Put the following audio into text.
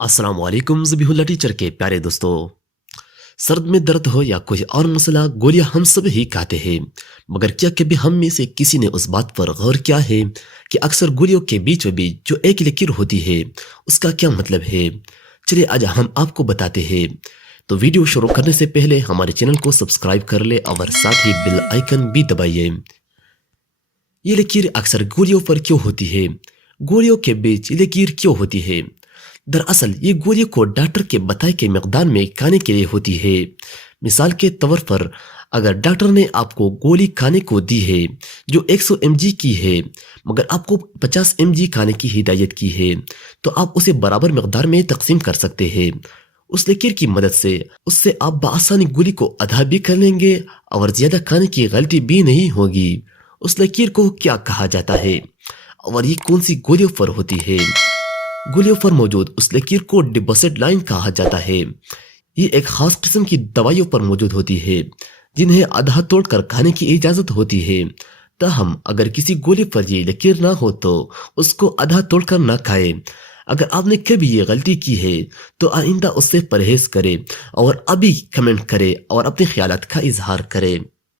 अस्सलाम वालेकुम ज़बीहुल्लाह टीचर के प्यारे दोस्तों। सर्द में दर्द हो या कोई और मसला, गोलियां हम सब ही खाते हैं। मगर क्या कभी हम में से किसी ने उस बात पर गौर किया है कि अक्सर गोलियों के बीच में बीच जो एक लकीर होती है उसका क्या मतलब है? चलिए आज हम आपको बताते हैं। तो वीडियो शुरू करने से पहले हमारे चैनल को सब्सक्राइब कर ले और साथ ही बेल आइकन भी दबाइए। ये लकीर अक्सर गोलियों पर क्यों होती है? गोलियों के बीच ये लकीर क्यों होती है? दरअसल ये गोली को डॉक्टर के बताए के मकदार में खाने के लिए होती है। मिसाल के तौर पर अगर डॉक्टर ने आपको गोली खाने को दी है जो 100 mg की है, मगर आपको 50 mg खाने की हिदायत की है, तो आप उसे बराबर मकदार में तकसीम कर सकते हैं। उस लकीर की मदद से उससे आप बआसानी गोली को अदा भी कर लेंगे और ज्यादा खाने की गलती भी नहीं होगी। उस लकीर को क्या कहा जाता है और ये कौन सी गोलियों पर होती है? गोलियों पर मौजूद उस लकीर को डिपोसिट लाइन कहा जाता है। ये एक खास किस्म की दवाइयों पर मौजूद होती है जिन्हें आधा तोड़कर खाने की इजाजत होती है। ताहम अगर किसी गोली पर ये लकीर ना हो तो उसको आधा तोड़कर ना खाए। अगर आपने कभी ये गलती की है तो आइंदा उससे परहेज करें और अभी कमेंट करें और अपने ख्यालात का इजहार करें।